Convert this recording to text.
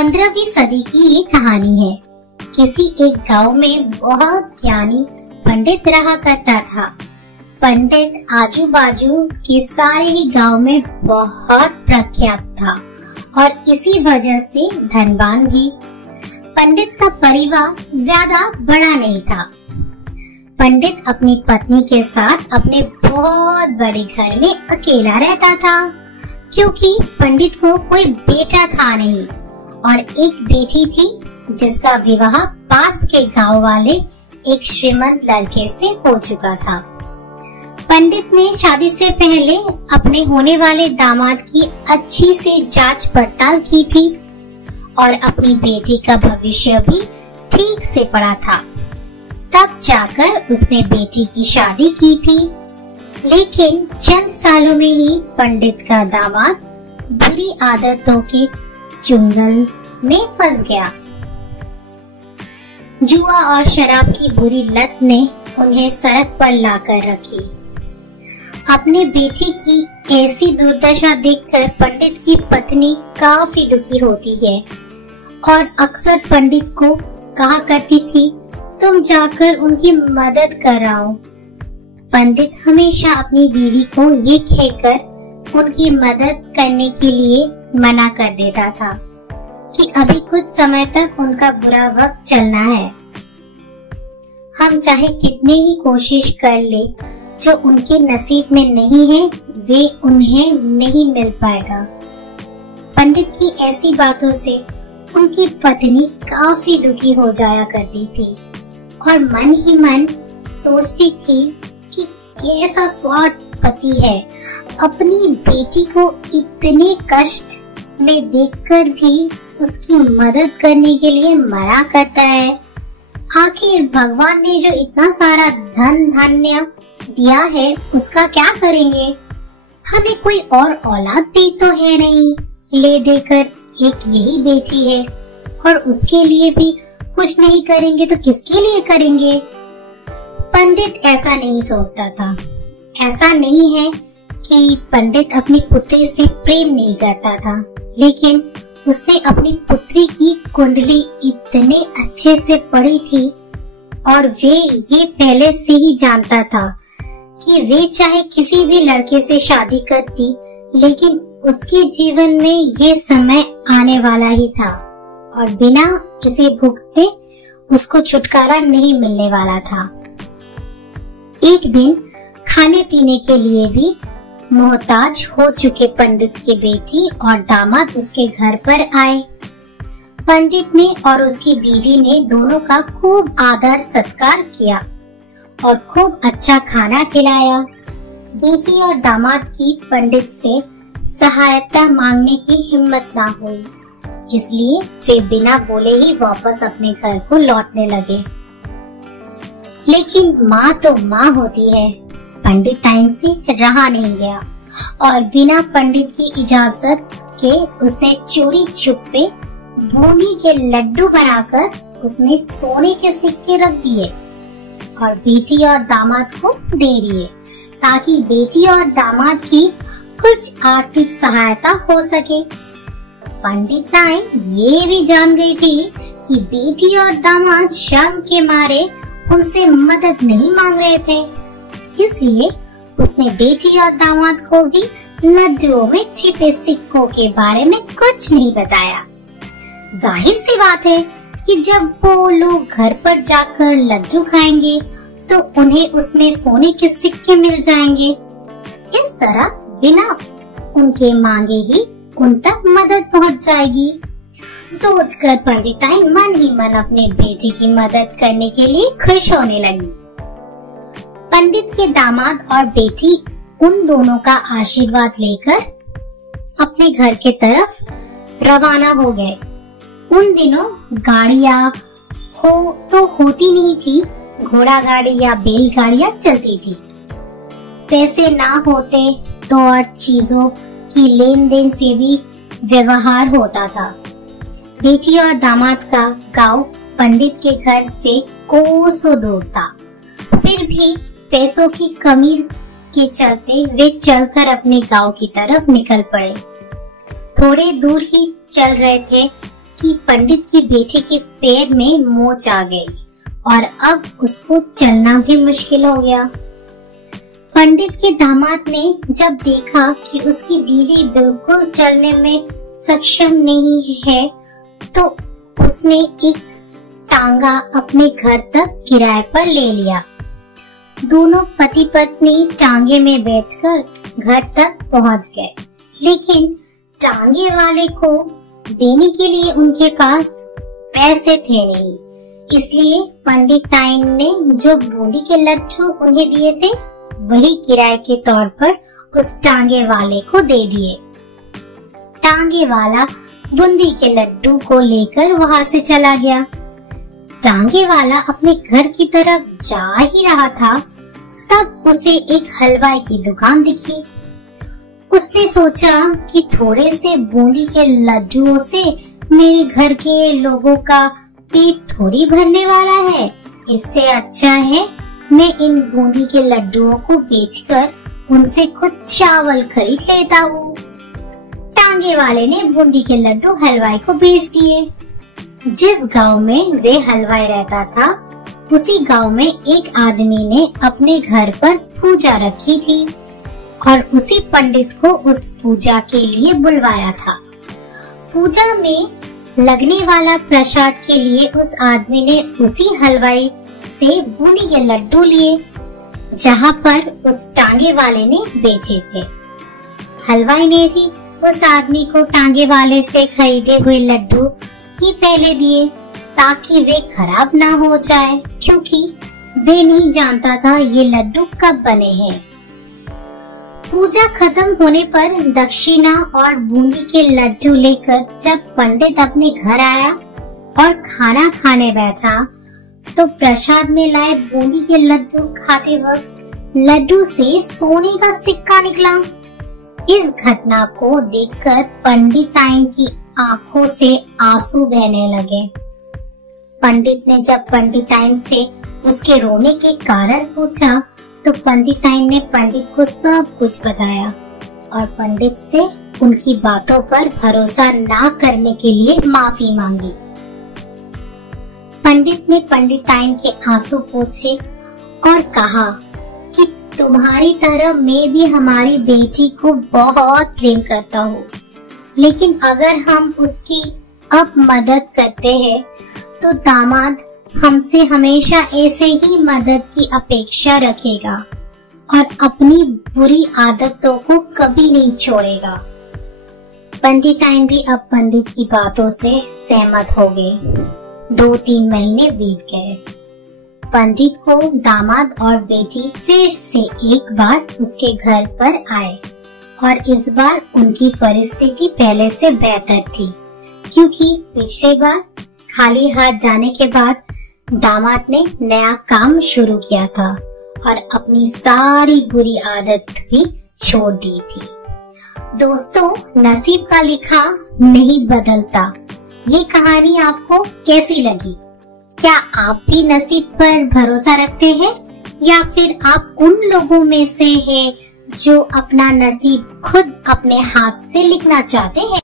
15वीं सदी की ये कहानी है। किसी एक गांव में बहुत ज्ञानी पंडित रहा करता था। पंडित आजू बाजू के सारे ही गांव में बहुत प्रख्यात था और इसी वजह से धनवान भी। पंडित का परिवार ज्यादा बड़ा नहीं था। पंडित अपनी पत्नी के साथ अपने बहुत बड़े घर में अकेला रहता था, क्योंकि पंडित को कोई बेटा था नहीं और एक बेटी थी जिसका विवाह पास के गांव वाले एक श्रीमंत लड़के से हो चुका था। पंडित ने शादी से पहले अपने होने वाले दामाद की अच्छी से जांच पड़ताल की थी और अपनी बेटी का भविष्य भी ठीक से पढ़ा था। तब जाकर उसने बेटी की शादी की थी। लेकिन चंद सालों में ही पंडित का दामाद बुरी आदतों के चुंगल में फंस गया। जुआ और शराब की बुरी लत ने उन्हें सड़क पर लाकर रखी। अपने बेटी की ऐसी दुर्दशा देखकर पंडित की पत्नी काफी दुखी होती है और अक्सर पंडित को कहा करती थी, तुम जाकर उनकी मदद कराओ। पंडित हमेशा अपनी बीवी को ये कहकर उनकी मदद करने के लिए मना कर देता था कि अभी कुछ समय तक उनका बुरा वक्त चलना है। हम चाहे कितने ही कोशिश कर ले, जो उनके नसीब में नहीं है वे उन्हें नहीं मिल पाएगा। पंडित की ऐसी बातों से उनकी पत्नी काफी दुखी हो जाया करती थी और मन ही मन सोचती थी कि कैसा स्वार्थ पति है, अपनी बेटी को इतने कष्ट में देखकर भी उसकी मदद करने के लिए मना करता है। आखिर भगवान ने जो इतना सारा धन धान्य दिया है उसका क्या करेंगे? हमें कोई और औलाद भी तो है नहीं, ले देकर एक यही बेटी है और उसके लिए भी कुछ नहीं करेंगे तो किसके लिए करेंगे? पंडित ऐसा नहीं सोचता था। ऐसा नहीं है कि पंडित अपनी पुत्री से प्रेम नहीं करता था, लेकिन उसने अपनी पुत्री की कुंडली इतने अच्छे से पढ़ी थी और वे ये पहले से ही जानता था कि वे चाहे किसी भी लड़के से शादी करती, लेकिन उसके जीवन में ये समय आने वाला ही था और बिना इसे भुगते उसको छुटकारा नहीं मिलने वाला था। एक दिन खाने पीने के लिए भी मोहताज हो चुके पंडित की बेटी और दामाद उसके घर पर आए। पंडित ने और उसकी बीवी ने दोनों का खूब आदर सत्कार किया और खूब अच्छा खाना खिलाया। बेटी और दामाद की पंडित से सहायता मांगने की हिम्मत ना हुई, इसलिए वे बिना बोले ही वापस अपने घर को लौटने लगे। लेकिन माँ तो माँ होती है। पंडित टाइम से रहा नहीं गया और बिना पंडित की इजाजत के उसने चोरी छुपे बूंदी के लड्डू बनाकर उसमें सोने के सिक्के रख दिए और बेटी और दामाद को दे दिए, ताकि बेटी और दामाद की कुछ आर्थिक सहायता हो सके। पंडिताएं ये भी जान गई थी कि बेटी और दामाद शर्म के मारे उनसे मदद नहीं मांग रहे थे, इसलिए उसने बेटी और दामाद को भी लड्डुओं में छिपे सिक्कों के बारे में कुछ नहीं बताया। जाहिर सी बात है कि जब वो लोग घर पर जाकर लड्डू खाएंगे तो उन्हें उसमें सोने के सिक्के मिल जाएंगे। इस तरह बिना उनके मांगे ही उन तक मदद पहुंच जाएगी। सोचकर पंडिताई मन ही मन अपने बेटी की मदद करने के लिए खुश होने लगी। पंडित के दामाद और बेटी उन दोनों का आशीर्वाद लेकर अपने घर के तरफ रवाना हो गए। उन दिनों गाड़ियां तो होती नहीं थी, घोड़ा गाड़ी या बैलगाड़ियां चलती थी। पैसे ना होते तो और चीजों की लेन देन से भी व्यवहार होता था। बेटी और दामाद का गांव पंडित के घर से कोसों दूर था, फिर भी पैसों की कमी के चलते वे चलकर अपने गांव की तरफ निकल पड़े। थोड़े दूर ही चल रहे थे कि पंडित की बेटी के पैर में मोच आ गई और अब उसको चलना भी मुश्किल हो गया। पंडित के दामाद ने जब देखा कि उसकी बीवी बिल्कुल चलने में सक्षम नहीं है, तो उसने एक टांगा अपने घर तक किराए पर ले लिया। दोनों पति पत्नी टांगे में बैठकर घर तक पहुंच गए, लेकिन टांगे वाले को देने के लिए उनके पास पैसे थे नहीं। इसलिए पंडिताइन ने जो बूंदी के लड्डू उन्हें दिए थे वही किराए के तौर पर उस टांगे वाले को दे दिए। टांगे वाला बूंदी के लड्डू को लेकर वहाँ से चला गया। टांगे वाला अपने घर की तरफ जा ही रहा था, तब उसे एक हलवाई की दुकान दिखी। उसने सोचा कि थोड़े से बूंदी के लड्डुओं से मेरे घर के लोगों का पेट थोड़ी भरने वाला है। इससे अच्छा है मैं इन बूंदी के लड्डुओं को बेचकर उनसे कुछ चावल खरीद लेता हूँ। टांगे वाले ने बूंदी के लड्डू हलवाई को बेच दिए। जिस गांव में वे हलवाई रहता था, उसी गांव में एक आदमी ने अपने घर पर पूजा रखी थी और उसी पंडित को उस पूजा के लिए बुलवाया था। पूजा में लगने वाला प्रसाद के लिए उस आदमी ने उसी हलवाई से बूंदी के लड्डू लिए जहाँ पर उस टांगे वाले ने बेचे थे। हलवाई ने भी उस आदमी को टांगे वाले से खरीदे हुए लड्डू ही पहले दिए ताकि वे खराब ना हो जाए, क्योंकि वे नहीं जानता था ये लड्डू कब बने हैं। पूजा खत्म होने पर दक्षिणा और बूंदी के लड्डू लेकर जब पंडित अपने घर आया और खाना खाने बैठा, तो प्रसाद में लाए बूंदी के लड्डू खाते वक्त लड्डू से सोने का सिक्का निकला। इस घटना को देखकर पंडिताइन की आंखों से आंसू बहने लगे। पंडित ने जब पंडिताइन से उसके रोने के कारण पूछा, तो पंडिताइन ने पंडित को सब कुछ बताया और पंडित से उनकी बातों पर भरोसा ना करने के लिए माफी मांगी। पंडित ने पंडिताइन के आंसू पोंछे और कहा कि तुम्हारी तरह मैं भी हमारी बेटी को बहुत प्रेम करता हूँ, लेकिन अगर हम उसकी अब मदद करते हैं तो दामाद हमसे हमेशा ऐसे ही मदद की अपेक्षा रखेगा और अपनी बुरी आदतों को कभी नहीं छोड़ेगा। पंडिताइन भी अब पंडित की बातों से सहमत हो गए। 2-3 महीने बीत गए। पंडित को दामाद और बेटी फिर से एक बार उसके घर पर आए और इस बार उनकी परिस्थिति पहले से बेहतर थी, क्योंकि पिछले बार खाली हाथ जाने के बाद दामाद ने नया काम शुरू किया था और अपनी सारी बुरी आदत भी छोड़ दी थी। दोस्तों, नसीब का लिखा नहीं बदलता। ये कहानी आपको कैसी लगी? क्या आप भी नसीब पर भरोसा रखते हैं या फिर आप उन लोगों में से हैं जो अपना नसीब खुद अपने हाथ से लिखना चाहते हैं?